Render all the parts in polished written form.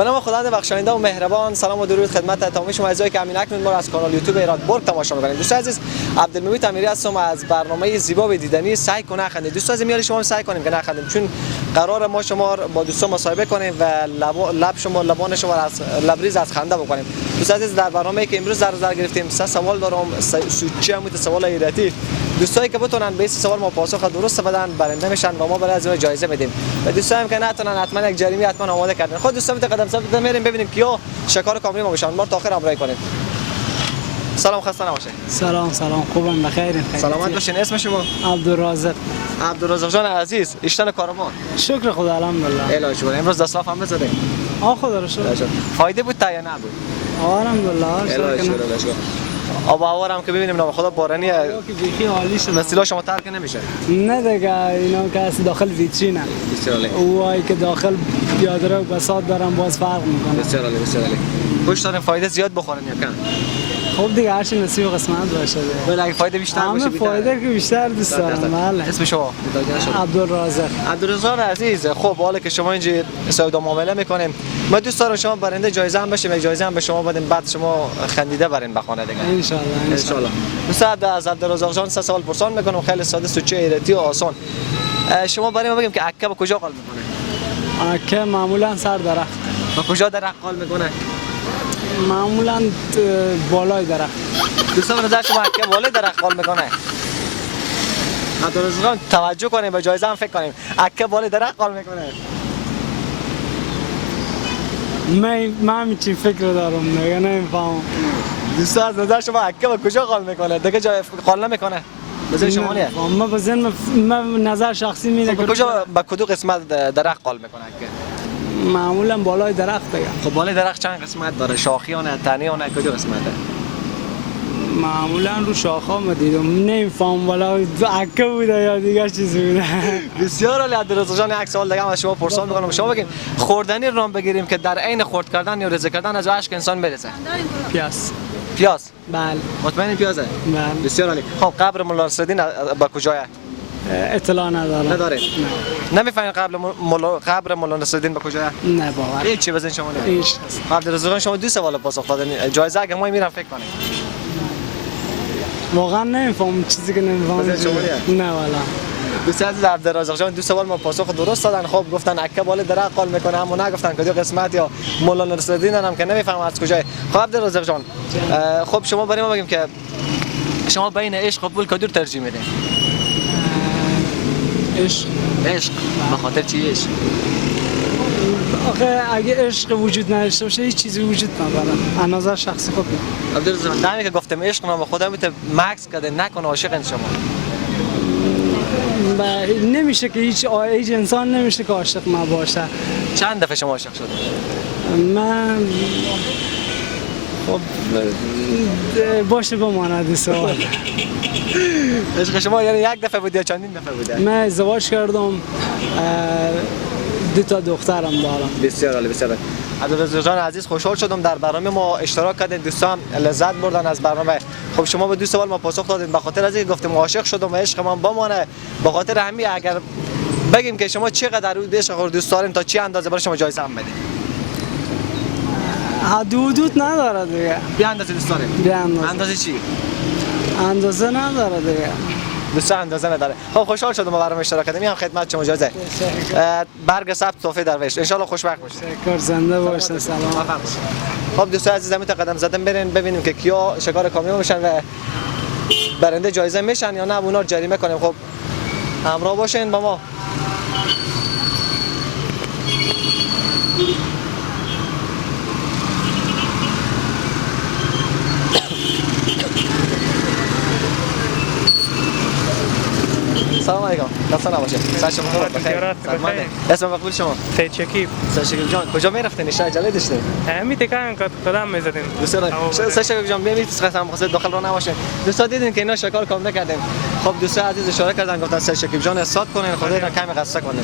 به نام خداوند بخشاینده و مهربان، سلام و درود خدمت تمام شما عزیزانی که همین اکنون ما را از کانال یوتیوب ایران برگ تماشا می‌کنید. دوستان عزیز، عبدالمجید امیری هستم از برنامه زیبا و دیدنی سعی کن نخندید. دوستان عزیز، میاری شما سعی کنیم که نخندیم، چون قرار ما شما با دوستان مصاحبه کنیم و لبان شما را از لبریز از خنده بکنیم. دوستان عزیز، در برنامه‌ای که امروز در نظر گرفتیم سه سوال دارم، سوچی هم سوال ایرتی. دوستانی که بتونن به این سوال ما پاسخ درست بدن برنده میشن و ما برای از جایزه میدیم. و دوستانی که نتونن حتما یک جریمه حتما آماده کردن. خود دوستان قدم ثابت میریم ببینیم کیا شکار کاملی ما بشن. ما تا آخر همراهی کنید. سلام، خسته نباشید. سلام خوبم، بخیرین. سلامت باشین. اسم شما؟ عبدالرازق جان عزیز، اشتن کارمان. شکر خدا، الحمدلله. الهی شکر. امروز دستاف هم بزدین؟ خدا رو شکر. فایده بود تا یا نبود؟ الحمدلله. الهی شکر. آب و هوا هم که ببینیم نام خدا بارانیه که بیخی عالی شد. مسئله شما ترک نمیشه. نه دیگه، اینا که از داخل ویترینه. بسیار عالی. وای که داخل پیاده رو بساط دارن باز فرق میکنه. بسیار عالی. خوش دارین فایده زیاد بخورین یا کم؟ خب دیگه هر چی نصیب و قسمت باشه. ولی اگه فایده بیشتر باشه همه فایده که بیشتر دوست دارم. بله. اسم شما؟ عبدالرازق عزیز. خب حالا که شما اینجا سودا معامله میکنیم، ما دوست دارم شما برنده جایزه هم بشیم، یک جایزه هم به شما بدیم، بعد شما خندیده برین به خانه دیگه. ان شاء الله. دوست از عبدالرازق جان سه سوال پرسان میکنم، خیلی ساده، سوچه ایرتی و آسان. شما برای ما بگیم که عکه به کجا قال میکنه؟ عکه معمولا سر درخت. به کجا درخت قال میکنه؟ معمولا بالای درخت. دوستان نظر شما عکه بالای درخت قال میکنه؟ عبدالرازق توجه کنیم، به جایزه هم فکر کنیم. عکه بالای درخت قال میکنه؟ من همین فکر دارم، دیگه نمیفهمم. دوستان از نظر شما عکه به کجا قال میکنه؟ دیگه جای قال نمیکنه؟ بزن شما نیه؟ ما بزن من نظر شخصی میده که کجا به کدو قسمت درخت قال میکنه عکه؟ معمولا بالای درخت دیگه. خب بالای درخت چند قسمت داره؟ شاخیانه، تنیانه، کجا قسمته؟ معمولا رو شاخا ما دیدم، نمیفهم والا عکه بوده یا دیگه چیزی بوده. بسیار عالی. عبدالرازق جان، یک سوال دیگه از شما پرسان میکنم، شما بگین خوردنی رام بگیریم که در عین خورد کردن یا رزه کردن از اشک انسان برسه. پیاز. بله. مطمئن پیازه؟ بله. بسیار عالی. خب قبر مولا نصرالدین به کجایه؟ اطلاع نداره. نمیفهمین قبر مولا نصرالدین به کجایه؟ نه باور. هیچ چی بزن شما نه. هیچ. عبدالرازق شما دو سوال پاسخ دادین، جایزه اگه ما میرم فکر کنیم. واقعا نمیفهم چیزی که نمیفهمم. نه والا. دوست عزیز، عبدالرازق جان دو سوال ما پاسخ درست دادن. خب گفتن عکه بالای درخت قال میکنه، اما نگفتن کدوم قسمت یا مولا نصرالدین هم که نمیفهمم از کجای. خب عبدالرازق جان، خب شما برای ما بگیم که شما بین عشق و پول کدوم ترجیح میدین؟ عشق. به خاطر چی عشق؟ آخه اگه عشق وجود نداشته باشه هیچ چیزی وجود نداره. از نظر شخصی خود عبدالرازق جان، دمی که گفتم عشق نام خودم میته مکس کده نکنه عاشق شما. نمیشه که هیچ انسان نمیشه که عاشق نباشه. چند دفعه شما عاشق شدید؟ من خب باشه بماند سوال. عشق شما یعنی یک دفعه بود یا چندین دفعه بوده؟ من ازدواج کردم، 2 تا دخترم دارم. بسیار عالی. عبدالرازق جان عزیز، خوشحال شدم در برنامه ما اشتراک کردین، دوستان لذت بردن از برنامه. خب شما به 2 سوال ما پاسخ دادین، به خاطر از اینکه گفتم عاشق شدم و عشق من بمانه، به خاطر همین اگر بگیم که شما چقدر رو عشق خود دوست دارین تا چی اندازه برای شما جایزه هم بدیم؟ حدود نداره دیگه. بی اندازه دوست دارین؟ بی اندازه. اندازه چی؟ اندازه نداره دیگه. دوست اندازه نداره. خب خوشحال شدم با برنامه اشتراک کردم. میام خدمت شما جایزه. برگ ثبت تحفه درویش. ان شاء الله خوشبخت باشید. شکر، زنده باشین. سلام. خب دوستان عزیز، تا قدم زدن برین ببینیم که کیا شکار کامیون میشن و برنده جایزه میشن یا نه اونا رو جریمه کنیم. خب همراه باشین با ما. سلام علیکم. خسته نباشید. سلام شما بخیر. اسم مقبول شما؟ سید شکیب. سید شکیب جان، کجا میرفتین؟ اشاره عجله داشتین؟ همین تکان قدم میزدین. دوستان سید شکیب جان بیاید قسم خاص داخل رو نباشین. دوستان دیدین که اینا شکار کام نکردیم. خب دوستان عزیز اشاره کردن گفتن سید شکیب جان استاد کنین، خدا اینا کمی قصه کنین.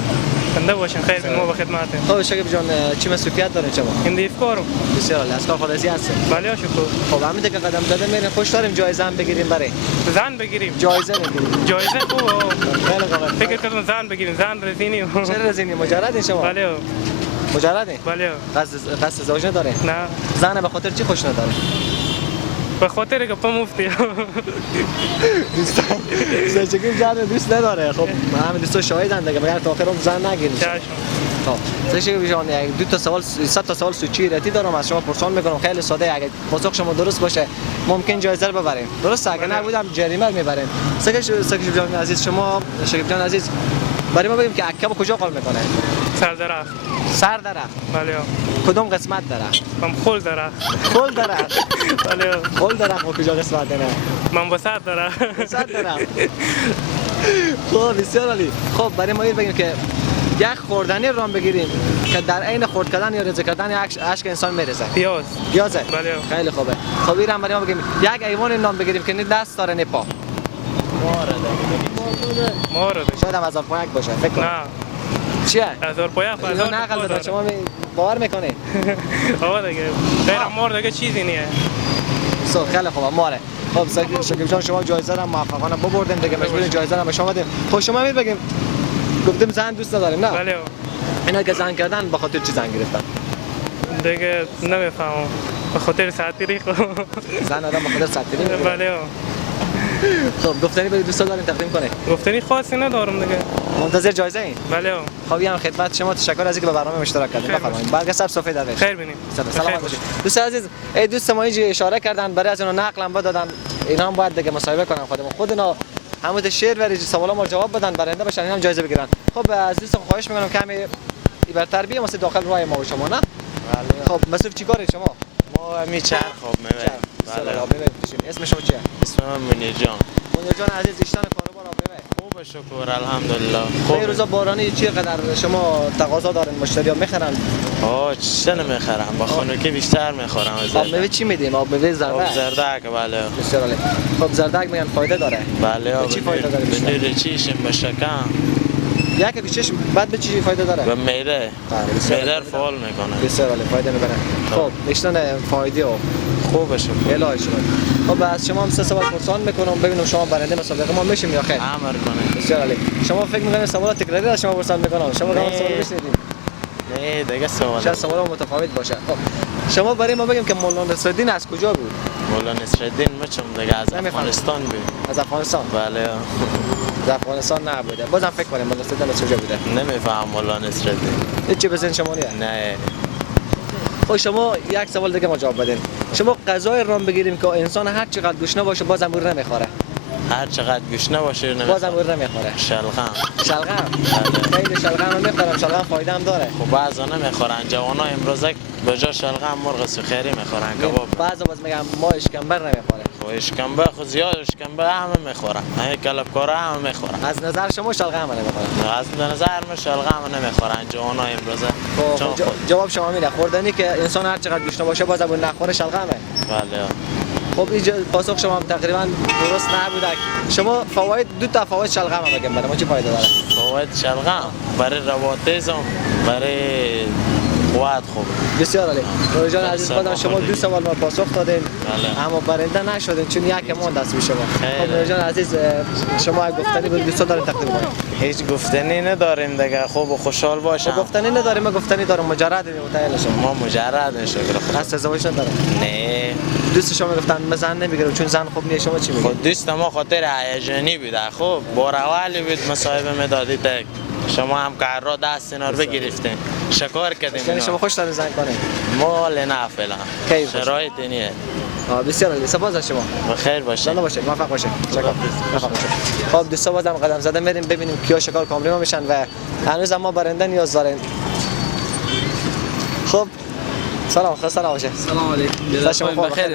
زنده باشین. خیر، ما به خدمتتون. خب شکیب جان چی مسئولیت دارین شما؟ این افکارم. بسیار عالی. از کار خلاصی هستین؟ بله شکر. خب همین که قدم زدن میرین خوش داریم جایزه هم بگیریم برای زن بگیریم. جایزه میگیریم. جایزه خوب. خیلی خوب. دارن؟ فکر کردم زن بگیریم زن رزینی و چرا رزینی مجردین شما؟ بله مجردین؟ بله قصد ازدواج نداره؟ نه زن به خاطر چی خوش نداره؟ به خاطر که پا مفتی دوستان چگیم زن دوست نداره. خب همه دوستا شاهدن دیگه مگر تا آخر عمر زن نگیرید. چشم خب چه بیشان یک دو تا سوال 100 تا سوال سوچی رتی دارم از شما پرسان میکنم خیلی ساده اگه پاسخ شما درست باشه ممکن جایزه رو ببرین. درست اگه نبودم جریمه میبرین. سکش جان عزیز شما شکیب جان عزیز برای ما بگیم که عکه کجا قال میکنه؟ سر درخت سر درخت. بله کدوم قسمت درخت؟ من خول درخت خل درخت. بله خل درخت و کجا قسمت نه؟ من وسط درخت سر درخت. خب بسیار عالی. خب برای ما بگیم که یک خوردنی رام بگیریم که در عین خورد کردن یا رزه کردن اشک انسان میرزه. پیاز پیازه؟ بله خیلی خوبه. خب اینم برای ما بگیم یک حیوان نام بگیریم که نه دست داره نه پا. مورد شاید هم 1001 باشه فکر کنم. نه چیه؟ 1001 اینو نقل داره شما باور میکنی؟ آقا دیگه غیر مورد دیگه چیزی نیه خیلی خوبه ماره. خب شکیب جان شما جایزه رو موفقانه ببردیم دیگه مجبورین جایزه رو به شما بدیم. خب شما بگیم گفتیم زن دوست نداریم نه؟ بله اینا که زن کردن به خاطر چی زن گرفتن؟ دیگه نمیفهمم به خاطر ساعتی خب زن آدم به خاطر سطری میگیره. بله خب گفتنی به دوستان دارین تقدیم کنه. گفتنی خاصی ندارم دیگه منتظر جایزه این. بله خب یه هم خدمت شما تشکر از اینکه به برنامه اشتراک کردید. بفرمایید. برگ سب صفحه درویش. خیر بینیم سلام باشید. دوست عزیز ای دوست ما اینجا اشاره کردن برای از اونها نقلم بدادن اینا هم باید دیگه مصاحبه کنن خودنا همون شعر و سوالا ما جواب بدن برنده بشن اینا هم جایزه بگیرن. خب از دوستان خواهش میکنم کمی بر تربیه واسه داخل راه ما و شما نه؟ بله خب مسعود چیکارید شما؟ ما همی چرخ خواب میبریم. بله. اسم شما چیه؟ اسم من منیر جان. منیر جان عزیز ایشتان کاروبار آبیمه. خوبه شکر الحمدلله. این روزا بارانی چقدر شما تقاضا دارین مشتری ها میخرن؟ چه نمیخرم با خانوکی بیشتر میخورم از آب میوه چی میدین؟ آب میوه زردک؟ آب زردک بله. بسیار عالی. خب زردک میگن فایده داره؟ بله چی فایده داره؟ به نور چیشم به شکم یک چشم بعد به چی فایده داره؟ به میده میده فعال میکنه. بسیار عالی فایده میبره. خب نشون فایده و خوبه شکر. الهی شما. خب از شما هم سه سوال پرسان میکنم ببینم شما برنده مسابقه ما میشیم یا خیر؟ عمر کنه. بسیار عالی. شما فکر میکنید سوالات تکراری از شما پرسان میکنم؟ شما قبل سوال بشنیدین؟ نه دیگه سوال. شاید سوال متفاوت باشه. خب شما برای ما بگیم که مولانا نصرالدین از کجا بود؟ مولانا نصرالدین مچم دیگه از افغانستان بود. از افغانستان؟ بله. از افغانستان نبوده. بازم فکر کنیم مولانا نصرالدین از کجا بوده؟ نمیفهم مولانا نصرالدین. هیچ بزن شما نیه؟ نه. خب شما یک سوال دیگه ما جواب بدین. شما غذای رام بگیریم که انسان هر چقدر گوشت باشه بازم او نمیخوره. هر چقدر گوشت باشه نمیخوره. بازم او نمیخوره. شلغم. شلغم. بله. خیلی شلغم رو میخورم. شلغم فایده هم داره. خب بعضا نمیخورن جوانا امروزه به جای شلغم مرغ سوخری میخورن کباب. بعضا باز میگم ما اشکمبر نمیخوره. خب اشکمبه خود زیاد اشکمبه همه میخورن. همه کلبکارا همه میخورن. از نظر شما شلغم نمیخوره. از نظر من شلغم نمیخورن جوانا امروزه. خب جواب شما میده خوردنی که انسان هر چقدر گوشت باشه بازم اون نخوره شلغمه. بله. خب این پاسخ شما هم تقریبا درست نبوده. شما فواید دو تا فواید شلغم بگم برای ما چی فایده داره؟ فواید شلغم برای رواتیزم برای قوت خوب. بسیار عالی. نور جان عزیز خودم شما دو سوال ما پاسخ دادین. بله. اما برنده نشدین چون یک مون دست به شما. خب نور جان عزیز شما اگه گفتنی به دوستان دارین تقدیم کنید. هیچ گفتنی نداریم دیگه خوب و خوشحال باشم. گفتنی نداریم ما گفتنی دارم مجرد متعال شما. ما مجرد شکر خدا. قصد ازدواج نداره. نه. دوست شما گفتن من زن نمیگیرم چون زن خوب نیست شما چی میگید؟ خود دوست ما خاطر هیجانی بود. خب بوراوالی بود مصاحبه میدادید شما هم کارا دست اینا رو بگرفتین شکار کردیم. یعنی شما خوش دارین زن کنین؟ مال نه فعلا شرایط نیه. بسیار عالی سپاس از شما. بخیر باشید. الله باشه موفق باشه. موفق باشه. خب دوستا بازم قدم زدن بریم ببینیم کیا شکار کاملی میشن و هنوز ما برنده نیاز داریم. خب سلام خسته نباشه. سلام علیکم. شما بخیر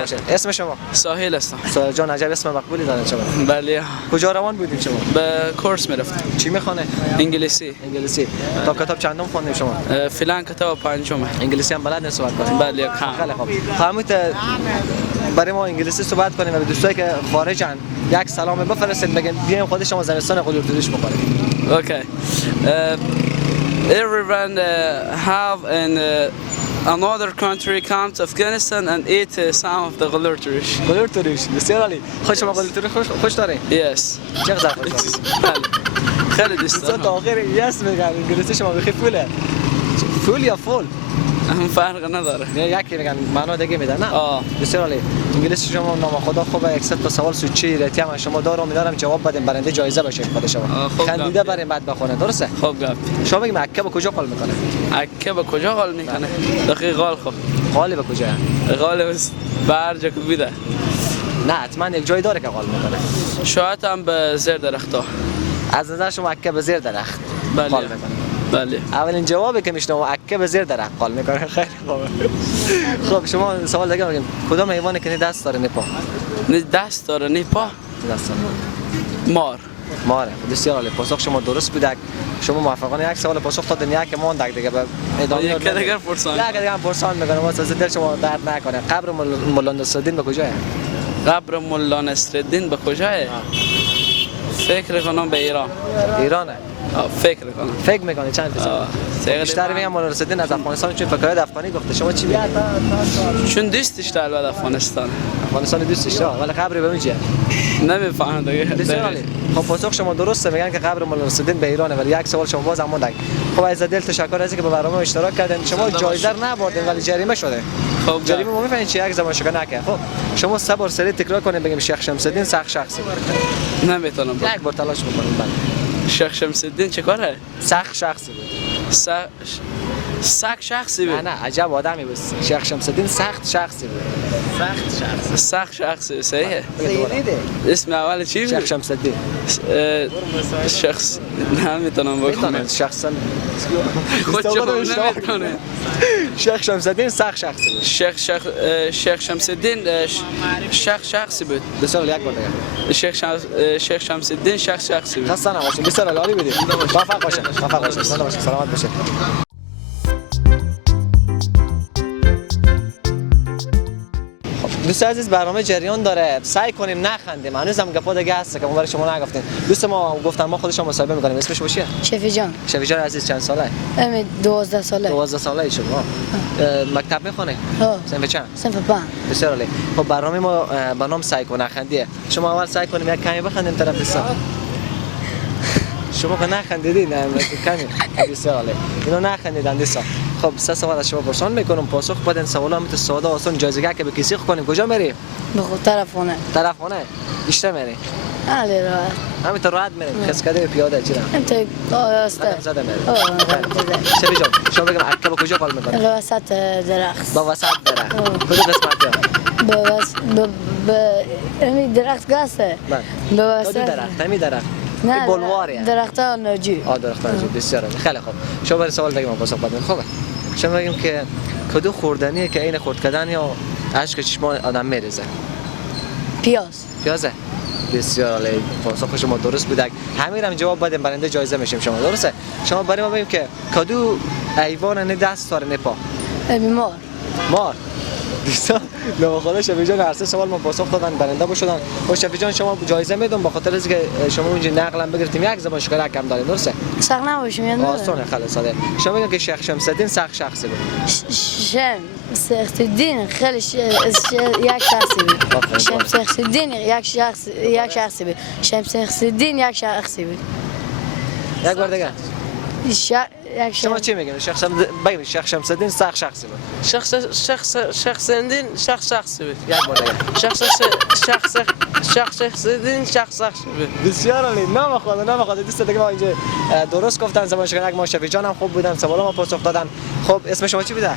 باشه. اسم شما؟ ساحل هستم. ساحل جان عجب اسم مقبولی دارن شما. بله. کجا روان بودید شما؟ به کورس میرفتم. چی میخونه؟ انگلیسی. انگلیسی. تا کتاب چندم خوندید شما؟ فلان کتاب پنجم. انگلیسی هم بلد صحبت کنید؟ بله. خیلی خوب. هموت برای ما انگلیسی صحبت کنیم و به دوستایی که خارجن یک سلام بفرستید بگین بیایم خود شما زمستان قلیردوش بخوریم. Okay. Everyone have an another country come to Afghanistan and eat some of the glutarish. گلور توریش بسیار عالی. خود شما گلور توری خوش دارین؟ Yes. چقدر خوش دارین؟ بله. خیلی دوست تا دارم. آخر یس میگن انگلیسی شما بخی فوله. فول یا فول؟ فرق نداره. نه یکی میگن معنا دیگه میدن نه. آه. بسیار عالی. انگلیسی شما نام خدا خوبه 100 تا سوال سوچی رتی هم شما دارم میدارم جواب بدین برنده جایزه بشه خود شما. خوب خندیده گفت. برین بعد بخونه درسته؟ خوب گفت. شما بگید مکه به کجا قال میکنه؟ عکه به کجا قال میکنه؟ دقیق قال خب. قال به کجا؟ قال است به هر جا که بیده. نه حتما یک جای داره که قال میکنه. شاید هم به زیر درختا. از نظر شما مکه به زیر درخت بله. قال میکنه. بله. اولین جوابی که میشنم عکه به زیر درخت قال میکنه. خیلی خوبه. خب شما سوال دیگه بگین کدام حیوانی که دست داره نه پا؟ نه دست داره نه پا. دست داره. مار. ماره. بسیار عالی. پاسخ شما درست بود. شما موفقانه یک سوال پاسخ دادین یک ماند دیگه به ادامه یک دیگر پرسان. یک دیگه هم پرسان میکنم واسه دل شما درد نکنه. قبر مولا نصرالدین به کجاست؟ قبر مولا نصرالدین به کجاست؟ فکر کنم به ایران. ایرانه. فکر کنم. فکر میکنی چند فیصد؟ بیشتر میگم مولا نصرالدین از افغانستان چون فکرای افغانی گفته شما چی میگید؟ چون دوستش داره به افغانستان. افغانستان دوستش داره ولی قبر به اونجا. نمیفهمم دیگه. بسیار عالی. خب پاسخ شما درسته میگن که قبر مولا نصرالدین به ایرانه ولی یک سوال شما باز هم موندید. خب از دل تشکر از اینکه به برنامه اشتراک کردین. شما جایزه نبردین ولی جریمه شده. خب جریمه ما میفهمید چی یک زمان شکر نکنه. خب شما 3 بار سری تکرار کنین بگیم شیخ شمس الدین سخت شخصی. نمیتونم. یک بار تلاش بکنین بله. شیخ شمس الدین چه کاره؟ سخت شخصی بود. سخت شخصی بود. نه عجب آدمی بود. شیخ شمس الدین سخت شخصی بود. سخت شخصی صحیحه. سیدیده. اسم اول چی بود؟ شیخ شمس الدین. شخص نمیتونم بگم. شخصا خود چه نمیتونه. شیخ شمس الدین سخت شخصی بود. شیخ شمس الدین شخصی بود. بسیار یک بار دیگه. شیخ شمس الدین شخصی بود. خسته نباشید. بسیار عالی بودید. موفق باشید. موفق باشید. سلامت باشید. دوست عزیز برنامه جریان داره سعی کنیم نخندیم هنوز هم گپا دیگه هست که ما برای شما نگفتیم دوست ما گفتن ما خودشون مصاحبه میکنیم اسمش چیه شفیع جان شفیع عزیز چند ساله 12 ساله 12 ساله شما مکتب میخونه صنف چند صنف 5 بسیار عالی خب برنامه ما برنامه سعی کن نخندیه شما اول سعی کنیم یک کمی بخندیم طرف حساب شما که نخندیدین کمی بسیار عالی اینو نخندیدن دوستا خب سه سوال از شما پرسان میکنم پاسخ بدین سوالا میتونه ساده آسان جایزگاه که به کسی کنیم کجا میری به خود طرف خونه اشته میری علی راحت همینطور راحت میریم خسکده پیاده چیرا انت آسته زده میری شفیع جان شما بگم عکه با کجا قال میکنه به وسط درخت با وسط درخت کجا قسمت به درخت گاسه به وسط درخت نمی درخت نه بلواریه درخت ناجی درخت ناجی بسیار خیلی خوب شما برای سوال بگیم پاسخ بدین خوبه شما بگیم که کدو خوردنیه که عین خورد کردن یا اشک چشم آدم میریزه پیازه بسیار عالی پاسخ شما درست بود همین هم جواب بدیم برنده جایزه میشیم شما درسته شما برای ما بگیم که کدو حیوان نه دست داره نه پا مار دوستان نو خدا شفیع جان هر سه سوال ما پاسخ دادن برنده بشدن و شفیع جان شما جایزه میدم به خاطر اینکه شما اونجا نقلم بگیرتیم یک زبان شکر کم دارین درسته سخت نباشیم یعنی آسونه خیلی ساده شما میگن که شیخ شمس الدین سخت شخصی بود شمس الدین خیلی یک شخصی بود شمس الدین یک شخصی بود شمس الدین یک شخصی بود یک بار دیگه شما چی میگین شیخ شمس الدین سخت شخصی بود شخص الدین شخصی بود یک بار دیگه شخص الدین شخصی بود بسیار عالی نام خدا دوست دیگه ما اینجا درست گفتن زبان شکر ما شفیع جان هم خوب بودن سوالا ما پاسخ دادن خب اسم شما چی بوده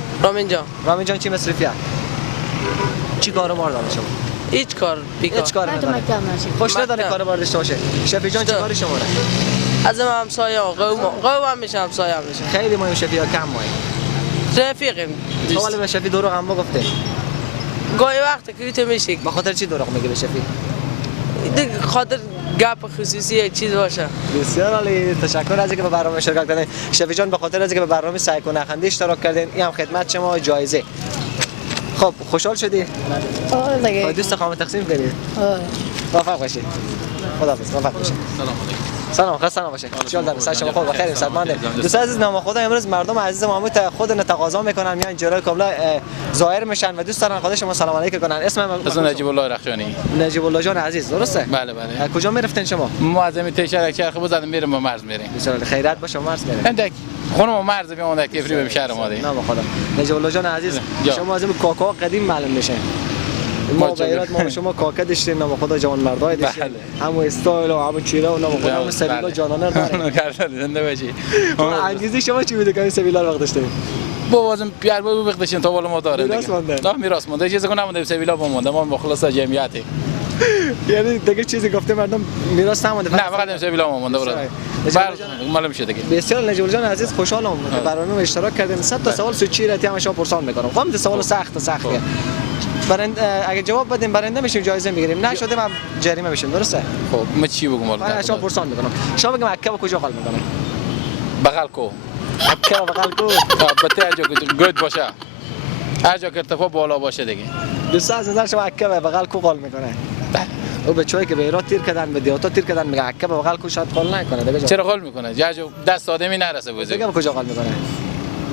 رامین جان چی مصرفیه چی کارو مار داره شما هیچ کار نداره خوش نداره کارو مار داشته باشه شفیع جان چی کاری شما از ما همسایه قوم هم میشه همسایه هم میشه خیلی ما شفیع کم مایی رفیقیم حالا به شفیع دروغ هم گفته گاهی وقت که تو میشه به خاطر چی دروغ میگه به شفیع دیگه خاطر گپ خصوصی یک چیز باشه بسیار عالی تشکر از اینکه به برنامه شرکت کردین شفیع جان به خاطر از اینکه به برنامه سعی کن نخندی اشتراک کردین این هم خدمت شما جایزه خب خوشحال شدی دوست خواهم تقسیم کنید موفق باشید خداحافظ موفق باشید سلام علیکم سلام خسته نباشید. ان در سر شما خوب و خیر صحتمند. دوستان عزیز نام خدا امروز مردم عزیز ما خودن تقاضا میکنن میان جلوی کابلا ظاهر میشن و دوست دارن خود شما سلام علیکم کنن. اسم نجیب الله رخشانی. نجیب الله جان عزیز درسته؟ بله بله. کجا میرفتین شما؟ ما از این تشرک چرخ بزدیم میریم به مرز میریم. بسیار خیرات باشه مرز میریم. اندک خونم مرز میام اندک کفری به شهر ما دی. نام خدا. نجیب الله جان عزیز شما از این کاکا قدیم معلوم میشه. ما بیرات ما شما کاکا داشتیم نام خدا جوان مردای داشتیم. همو استایل و همو چیره و نام خدا هم سبیلا جانانه داره. زنده باشی. انگیزه شما چی بوده که سبیلا وقت داشتیم؟ بوازم پیار بو بخدشین تا بالا ما داره. میراث مونده. نه میراث مونده. چیزی که نمونده سبیلا مونده. ما مخلص جمعیتی. یعنی دیگه چیزی گفته مردم میراث نمونده. نه فقط سبیلا مونده برادر. معلوم شده که. بسیار نجیب الله جان عزیز خوشحالم برنامه اشتراک کردیم. 100 تا سوال سوچی راتی هم شما پرسان میکنم. خب سوال سختیه. برنده اگه جواب بدیم برنده میشیم جایزه میگیریم نشده ما جریمه میشیم درسته خب من چی بگم من شما پرسان میکنم شما بگم عکا کجا قال میکنم بغل کو عکا بغل کو البته هر جا گود باشه هر جا که ارتفاع بالا باشه دیگه دوست از نظر شما عکا بغل کو قال میکنه بله او بچه‌ای که به ایران تیر کردن به دیاتا تیر کردن میگه عکا بغل کو شاید قال نکنه دیگه چرا قال میکنه جا دست آدمی نرسه بوزه بگم کجا قال میکنه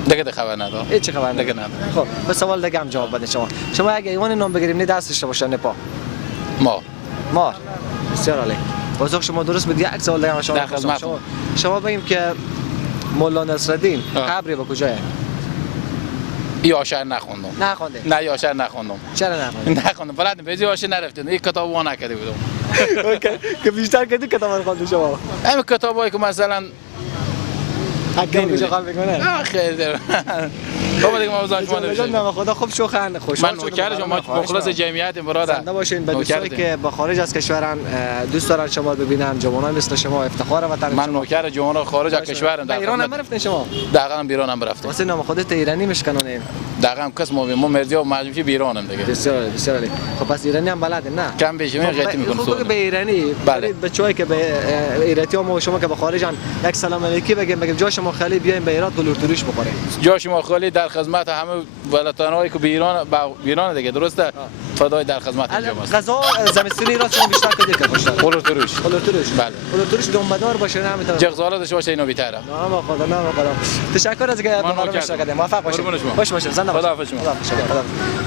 دیگه خبر نداره هیچ خبر دیگه نداره خب به سوال دیگه هم جواب بده شما اگه ایوان نام بگیریم نه دستش باشه نه پا مار بسیار عالی بازوق شما درست بود یک سوال دیگه شما بگیم که مولا نصرالدین قبری به کجاست یاشر نخوندم نخونده نه یاشر نخوندم چرا نخوندم بلد به یاشر نرفتم یک کتاب وا نکرده بودم که بیشتر کدی کتاب خونده شما همین کتابایی که مثلا حکم کجا قال میکنه خیر بابا دیگه ما بزن شما نمیشه خدا خوب شوخن خوشحال من نوکر شما مخلص جمعیت برادر زنده باشین به دوستایی که به خارج از کشورن دوست دارن شما ببینن جوانان مثل شما افتخار وطن من نوکر جوانان خارج از کشورم در ایران هم رفتین شما دقیقاً بیرون هم رفتم واسه نام خودت ایرانی میشکنونیم دقیقاً کس ما مرزی و مجموعی بیرونم دیگه بسیار عالی خب پس ایرانی هم بلدین نه کم بیش می غلطی میکنم خب به ایرانی بله بچه‌ای که به ایرانی ما شما که به خارجن یک سلام علیکی بگیم جا شما خالی بیاین به ایران دلار تروش بخوریم جا شما خالی در خدمت همه ولایت‌هایی که به ایران دیگه درسته فدای در خدمت انجام است غذا زمستونی را شما بیشتر کدی که خوشتر دلار تروش بله دلار تروش دنبدار باشه نه میتونه جغزاله داشته باشه اینو بیتره نه خدا تشکر از اینکه برنامه اشتراک کردید موفق باشید خوش باشید زنده باشید خدا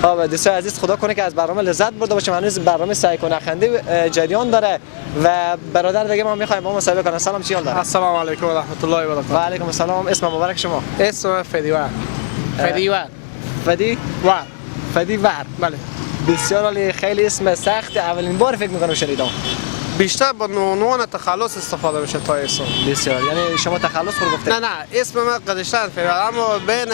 شما خب دوستان عزیز خدا کنه که از برنامه لذت برده باشیم هنوز برنامه سعی کنه خنده جریان داره و برادر دیگه ما میخوایم با مصاحبه کنه سلام چی حال داره السلام علیکم و رحمت الله و برکاته و علیکم السلام اسم مبارک شما اسم فدیوار فدیوار بله بسیار عالی خیلی اسم سخت اولین بار فکر میکنم شنیدم بیشتر با عنوان تخلص استفاده میشه تا اسم بسیار یعنی شما تخلص رو گفتید نه اسم من قدشتر فدیوار اما بین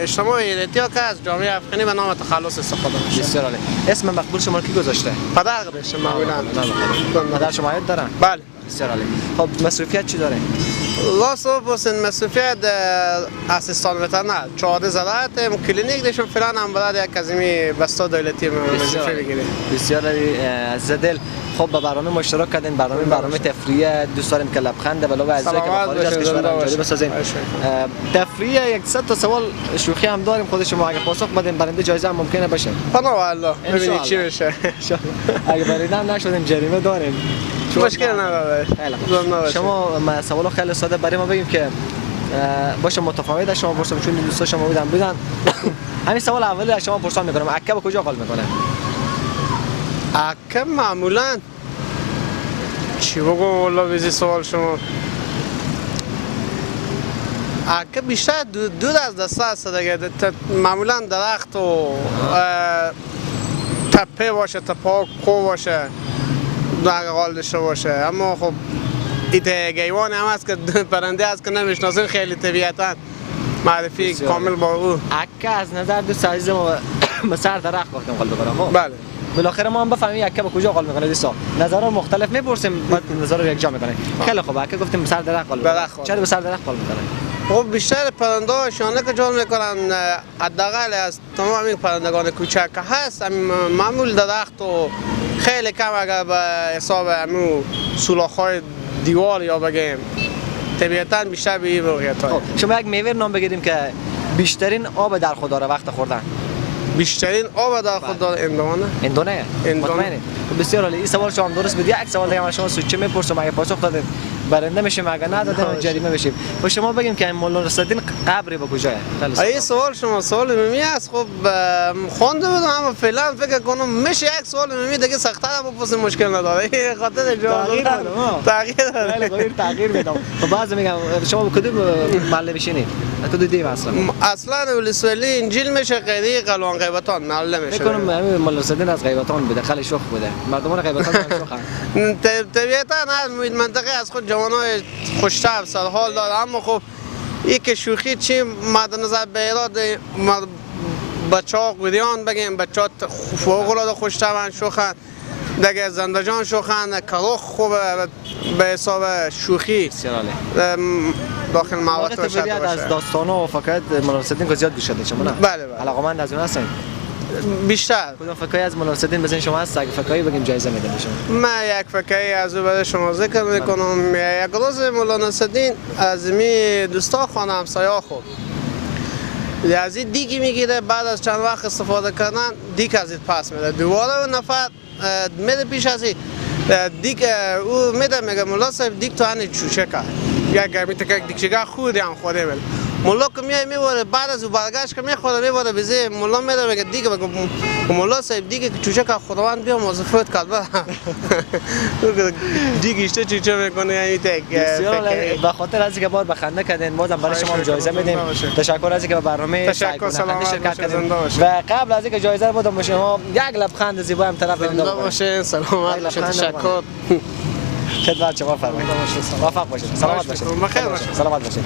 اجتماع ایرانیا که از جامعه افغانی به نام تخلص استفاده میشه بسیار عالی اسم مقبول شما کی گذاشته پدر قدش معمولا پدر شما عید دارن بله بسیار عالی خب مصروفیت چی داره لاسو بسن مسئولیت اسیستان وترنر 14 زراعت کلینیک داشتم فلان هم برای اکادمی بسته دولتی وظیفه بگیریم بسیار از دل خب با برنامه ما اشتراک کردین برنامه تفریحی دوست داریم که لبخند بالا و عزیزایی که خارج از کشور انجام بسازیم تفریح 100 تا سوال شوخی هم داریم خود شما اگه پاسخ بدین برنده جایزه هم ممکنه بشه پناه والله ببینید چی بشه اگه برنده نشدیم جریمه داریم مشکل نداره شما سوالو خیلی ساده برای ما بگیم که باشه متفاوت از شما پرسم چون دوستا شما بودن همین سوال اولی از شما پرسان میکنم عکا به کجا قال میکنه عکا معمولا چی بگم والله بیزی سوال شما عکا بیشتر دور از دسته هست دیگه معمولا درخت و تپه باشه تپه کو باشه در قال داشته باشه اما خب ایده گیوان هم هست که پرنده هست که نمیشناسین خیلی طبیعتا معرفی کامل با او عکا از نظر دوست عزیز ما به سر درخت گفتم قال بکنم بله بالاخره ما هم بفهمیم عکا به کجا قال میکنه دوستا نظر مختلف میپرسیم بعد نظر رو یک جا میکنه خیلی خوب عکا گفتیم به سر درخت قال میکنه چرا به سر درخت قال میکنه خب بیشتر پرنده ها شانه که جان میکنن حداقل از تمام این پرندگان کوچک که هست معمول درخت و خیلی کم اگر به حساب همون سولاخ‌های دیوار یا بگیم طبیعتاً بیشتر به این موقعیت های شما یک میوه نام بگیریم که بیشترین آب در خود داره وقت خوردن بیشترین آب در خود داره اندونه مطمئنه بسیار عالی این سوال شما درست بود یک سوال دیگه من شما سوچه میپرسم اگه پاسخ دادید برنده میشیم، اگر ندادیم جریمه بشیم. و شما بگیم که این مولا نصرالدین قبری به کجاست؟ این سوال شما سوال مهمی است. خب خوانده بودم اما فعلا فکر کنم میشه یک سوال مهمی دیگه سخت‌تر بپرسیم مشکل نداره. خاطر جواب تغییر داره. تغییر میدم. خب بعضی میگم شما به کدوم محله میشینید؟ کدوم دیم اصلا ولسوالی انجیل میشه غیری قلوان غیبتان محله میشه. فکر کنم همین مولا نصرالدین از غیبتان بوده، خیلی شوخ بوده. مردمان غیبتان شوخن. طبیعتا نه منطقه از خود جوانای خوش‌طبع سرحال داره، اما خب یک شوخی چی مد نظر به ایراد بچه‌ها قدیان بگیم بچه‌ها فوق‌العاده خوش‌طبعن شوخن، دیگه زندجان شوخن، کلوخ خوبه به حساب شوخی داخل مواد باشه. از داستانا و فقط مولا نصرالدین که زیاد گوش دادید شما نه؟ بله بله. علاقه‌مند از اون هستین؟ بیشتر. کدوم فکایی از مولا نصرالدین بزنین شما هست؟ اگه فکایی بگیم جایزه میدم شما. من یک فکایی از او برای شما ذکر میکنم. یک روز مولا نصرالدین از می دوستا خانه همسایه خود از این دیگی میگیره، بعد از چند وقت استفاده کردن دیگ از این پس میده، دوباره اون نفر میده پیش از این دیگ او میده میگه مولا صاحب دیگ تو هنی چوچه کرد یا گرمی تک دیگچگاه خودی هم خوده میده. مولا که میباره بعد از او برگشت که میخوره میباره بزه مولا میده میگه دیگه بگه مولا صاحب دیگه که چوچه که خداوند بیا موظفت کرد دیگه اشته چوچه میکنه یعنی تک به خاطر از اینکه بار بخنده کردین بازم برای شما جایزه میدیم. تشکر از اینکه به برنامه تشکر شرکت کردین و قبل از اینکه جایزه رو بدم به شما یک لبخند زیبا هم طرف بدید. باشه سلامت باشه. تشکر. خدمت شما فرمایید. موفق باشید. سلامت باشید. بخیر باشید. سلامت باشید.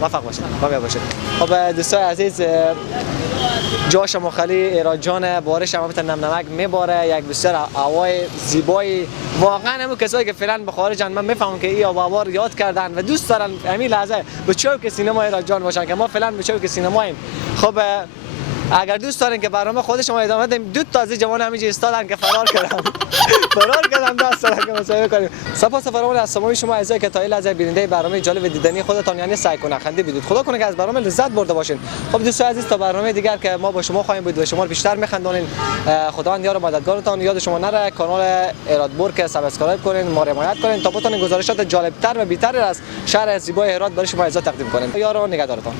موفق باشید. کامیاب باشید. خب دوستان عزیز جا شما خالی ایراد جان بارش هم نم نمک میباره، یک بسیار هوای زیبایی. واقعا همون کسایی که فعلا به خارجن من میفهمم که این آب یاد کردن و دوست دارن همین لحظه به چوک سینما ایراد جان باشن که ما فعلا به چوک سینماییم. خب اگر دوست دارین که برنامه خود شما ادامه بدیم، دو تا از جوان همینجا ایستادن که فرار کردن دست دارن که مصاحبه کنیم. سپاس فراوان از تمام شما عزیزانی که تا این لحظه بیننده برنامه جالب دیدنی خودتان یعنی سعی کنه خنده بدید. خدا کنه که از برنامه لذت برده باشین. خب دوستان عزیز تا برنامه دیگر که ما با شما خواهیم بود و شما بیشتر میخندونین. خداوند یار و مددگارتان. یاد شما نره کانال ایرادبورگ سابسکرایب کنین، ما رو حمایت کنین تا بتونین گزارشات جالبتر و بی‌تر از شهر زیبای هرات برای شما تقدیم کنیم. یار و نگهدارتان.